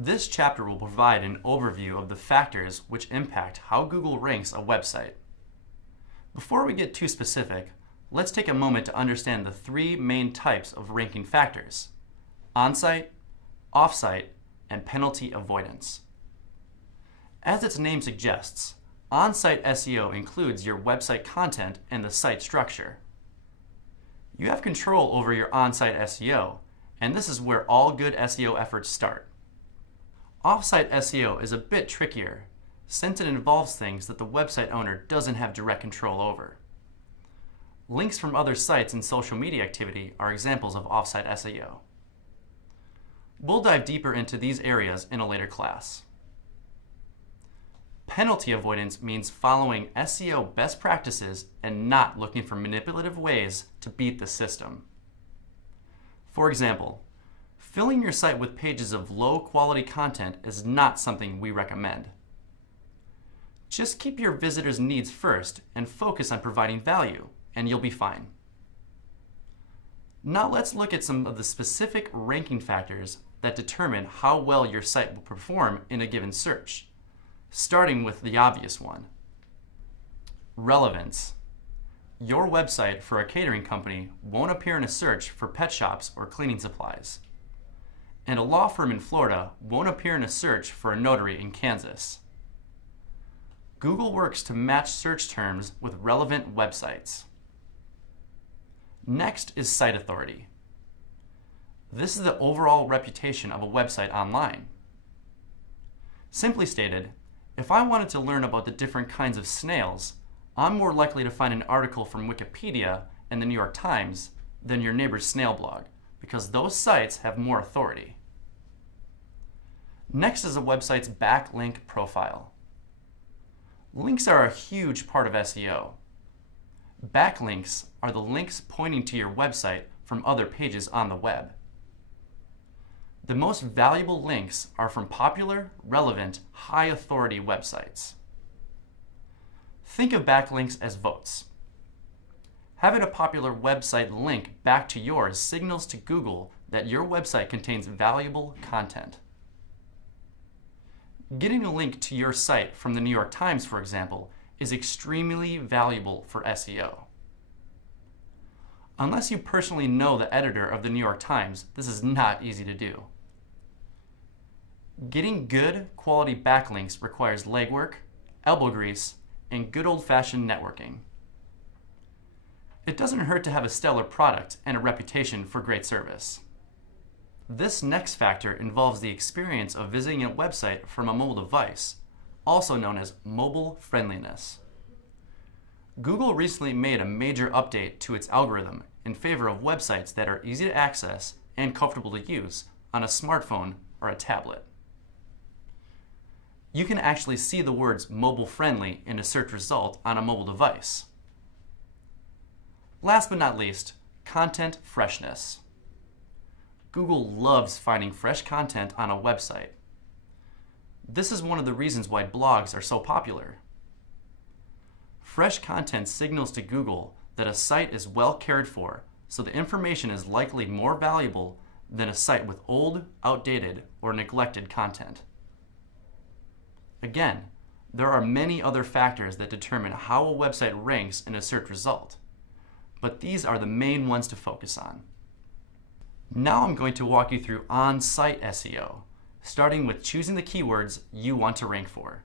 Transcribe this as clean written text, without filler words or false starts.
This chapter will provide an overview of the factors which impact how Google ranks a website. Before we get too specific, let's take a moment to understand the three main types of ranking factors: on-site, off-site, and penalty avoidance. As its name suggests, on-site SEO includes your website content and the site structure. You have control over your on-site SEO, and this is where all good SEO efforts start. Off-site SEO is a bit trickier, since it involves things that the website owner doesn't have direct control over. Links from other sites and social media activity are examples of off-site SEO. We'll dive deeper into these areas in a later class. Penalty avoidance means following SEO best practices and not looking for manipulative ways to beat the system. For example, filling your site with pages of low-quality content is not something we recommend. Just keep your visitors' needs first and focus on providing value, and you'll be fine. Now let's look at some of the specific ranking factors that determine how well your site will perform in a given search, starting with the obvious one: relevance. Your website for a catering company won't appear in a search for pet shops or cleaning supplies, and a law firm in Florida won't appear in a search for a notary in Kansas. Google works to match search terms with relevant websites. Next is site authority. This is the overall reputation of a website online. Simply stated, if I wanted to learn about the different kinds of snails, I'm more likely to find an article from Wikipedia and the New York Times than your neighbor's snail blog, because those sites have more authority. Next is a website's backlink profile. Links are a huge part of SEO. Backlinks are the links pointing to your website from other pages on the web. The most valuable links are from popular, relevant, high-authority websites. Think of backlinks as votes. Having a popular website link back to yours signals to Google that your website contains valuable content. Getting a link to your site from the New York Times, for example, is extremely valuable for SEO. Unless you personally know the editor of the New York Times, this is not easy to do. Getting good quality backlinks requires legwork, elbow grease, and good old-fashioned networking. It doesn't hurt to have a stellar product and a reputation for great service. This next factor involves the experience of visiting a website from a mobile device, also known as mobile friendliness. Google recently made a major update to its algorithm in favor of websites that are easy to access and comfortable to use on a smartphone or a tablet. You can actually see the words mobile friendly in a search result on a mobile device. Last but not least, content freshness. Google loves finding fresh content on a website. This is one of the reasons why blogs are so popular. Fresh content signals to Google that a site is well cared for, so the information is likely more valuable than a site with old, outdated, or neglected content. Again, there are many other factors that determine how a website ranks in a search result, but these are the main ones to focus on. Now I'm going to walk you through on-site SEO, starting with choosing the keywords you want to rank for.